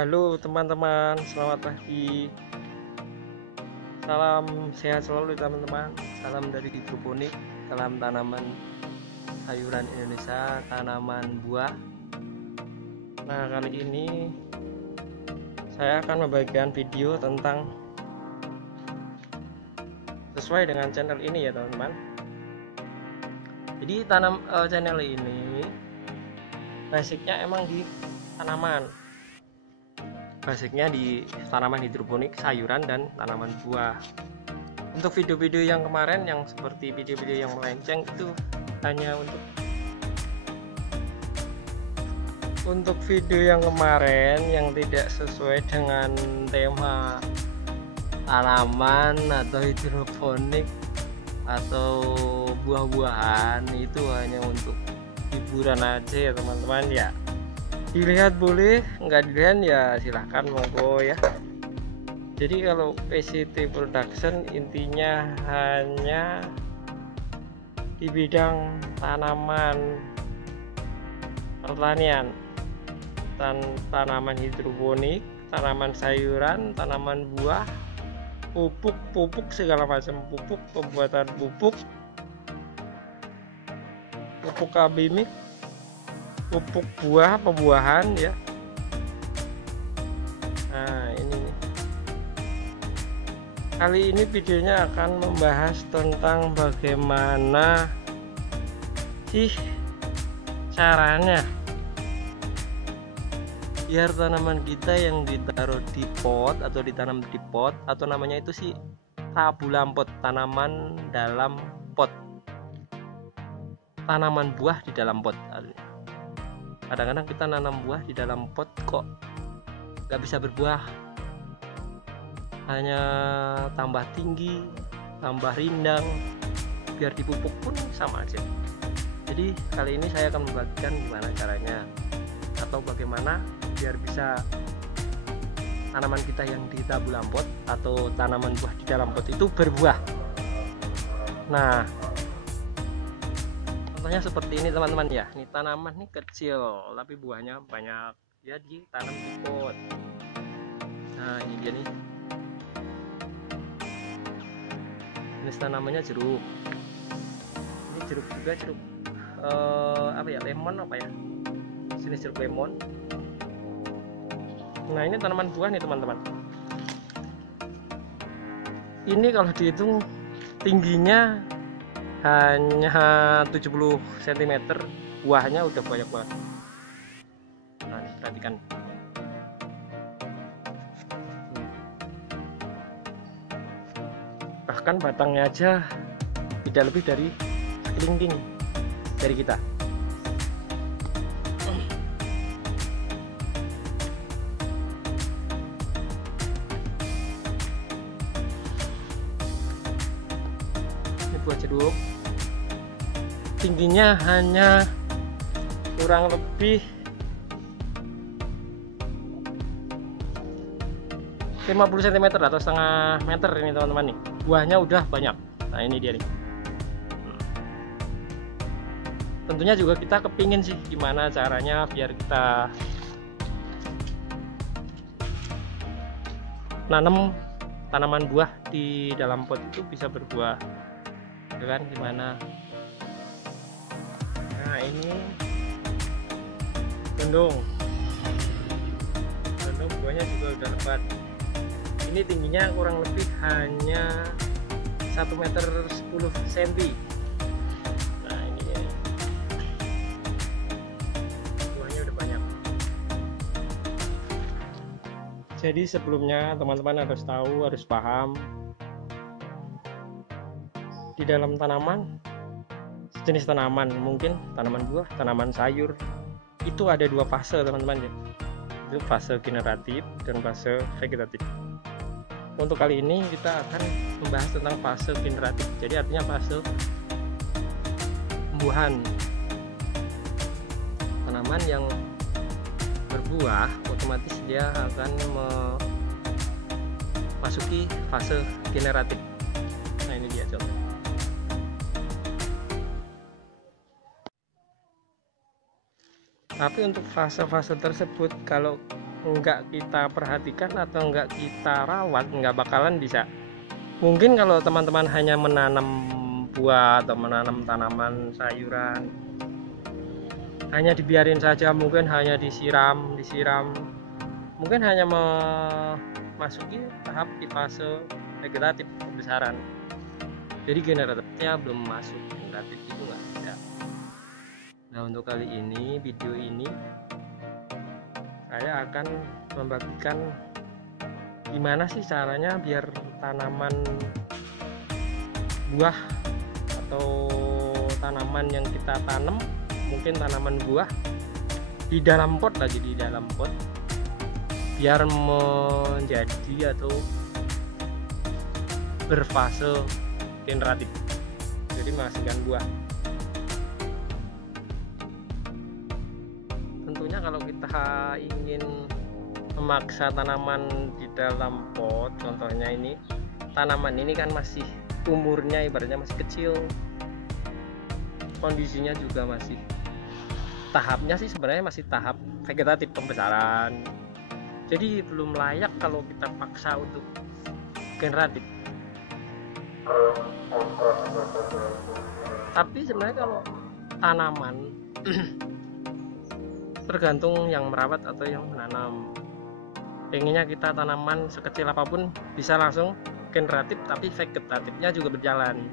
Halo teman-teman, selamat pagi. Salam sehat selalu teman-teman. Salam dari hidroponik, salam tanaman sayuran Indonesia, tanaman buah. Nah, kali ini saya akan membagikan video tentang sesuai dengan channel ini ya teman-teman. Jadi channel ini basicnya emang di tanaman. Basicnya di tanaman hidroponik, sayuran dan tanaman buah. Untuk video-video yang kemarin yang seperti video-video yang melenceng itu hanya untuk video yang kemarin yang tidak sesuai dengan tema tanaman atau hidroponik atau buah-buahan, itu hanya untuk hiburan aja ya teman-teman ya. Dilihat boleh, nggak dilihat ya silahkan, monggo ya. Jadi kalau PCT Production intinya hanya di bidang tanaman pertanian, tanaman hidroponik, tanaman sayuran, tanaman buah, pupuk segala macam pupuk, pembuatan pupuk kabimik, pupuk buah, pembuahan ya. Nah, ini kali ini videonya akan membahas tentang bagaimana sih caranya biar tanaman kita yang ditaruh di pot atau ditanam di pot, atau namanya itu sih tabulampot, tanaman dalam pot, tanaman buah di dalam pot. Kadang-kadang kita nanam buah di dalam pot kok nggak bisa berbuah, hanya tambah tinggi, tambah rindang, biar dipupuk pun sama aja. Jadi kali ini saya akan membagikan gimana caranya atau bagaimana biar bisa tanaman kita yang di tabulampot pot atau tanaman buah di dalam pot itu berbuah. Nah, contohnya seperti ini teman-teman ya. Ini tanaman nih kecil tapi buahnya banyak, ya ditanam di pot. Nah, ini dia nih, jenis tanamannya jeruk. Ini jeruk juga, jeruk lemon apa ya, jenis jeruk lemon. Nah, ini tanaman buah nih teman-teman. Ini kalau dihitung tingginya hanya 70 cm, buahnya udah banyak banget. Nah, ini perhatikan. Bahkan batangnya aja tidak lebih dari sekelingking dari kita. Ini buah jeruk. Tingginya hanya kurang lebih 50 cm atau setengah meter ini teman-teman nih. Buahnya udah banyak. Nah, ini dia nih. Tentunya juga kita kepingin sih gimana caranya biar kita nanam tanaman buah di dalam pot itu bisa berbuah, ya kan? Gimana? Nah, ini gondong buahnya juga udah lebat. Ini tingginya kurang lebih hanya 1 meter 10 cm. Nah, ini ya. Buahnya udah banyak. Jadi sebelumnya teman-teman harus tahu, harus paham, di dalam tanaman, jenis tanaman, mungkin tanaman buah, tanaman sayur, itu ada dua fase teman-teman ya. Itu fase generatif dan fase vegetatif. Untuk kali ini kita akan membahas tentang fase generatif. Jadi artinya fase pembuahan. Tanaman yang berbuah otomatis dia akan memasuki fase generatif. Nah, ini dia contoh. Tapi untuk fase-fase tersebut, kalau nggak kita perhatikan atau nggak kita rawat, nggak bakalan bisa. Mungkin kalau teman-teman hanya menanam buah atau menanam tanaman sayuran, hanya dibiarin saja, mungkin hanya disiram, mungkin hanya memasuki tahap di fase vegetatif pembesaran. Jadi generatifnya belum masuk, generatif itu nggak ada. Nah, untuk kali ini, video ini saya akan membagikan gimana sih caranya biar tanaman buah atau tanaman yang kita tanam, mungkin tanaman buah di dalam pot, biar menjadi atau berfase generatif, jadi menghasilkan buah. Tentunya kalau kita ingin memaksa tanaman di dalam pot, contohnya ini tanaman ini kan masih umurnya ibaratnya masih kecil, kondisinya juga masih tahapnya sih sebenarnya masih tahap vegetatif pembesaran, jadi belum layak kalau kita paksa untuk generatif. Tapi sebenarnya kalau tanaman tergantung yang merawat atau yang menanam. Pengennya kita tanaman sekecil apapun bisa langsung generatif, tapi vegetatifnya juga berjalan.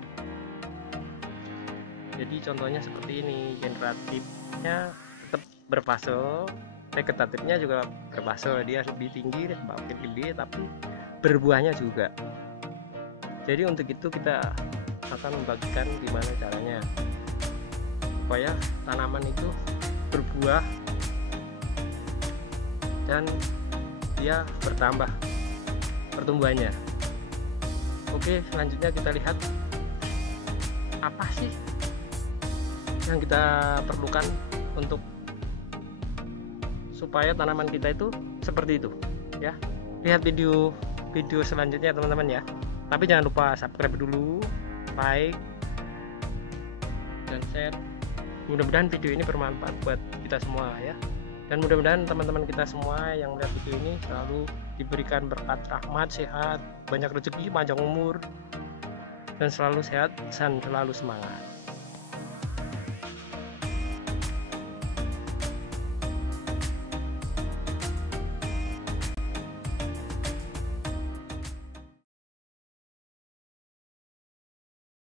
Jadi contohnya seperti ini, generatifnya tetap berfase, vegetatifnya juga berfase, dia lebih tinggi, makin gede, tapi berbuahnya juga. Jadi untuk itu kita akan membagikan gimana caranya supaya tanaman itu berbuah dan dia bertambah pertumbuhannya. Oke, selanjutnya kita lihat apa sih yang kita perlukan untuk supaya tanaman kita itu seperti itu ya. Lihat video selanjutnya teman-teman ya. Tapi jangan lupa subscribe dulu, like dan share. Mudah-mudahan video ini bermanfaat buat kita semua ya. Dan mudah-mudahan teman-teman kita semua yang melihat video ini selalu diberikan berkat rahmat, sehat, banyak rezeki, panjang umur, dan selalu sehat dan selalu semangat.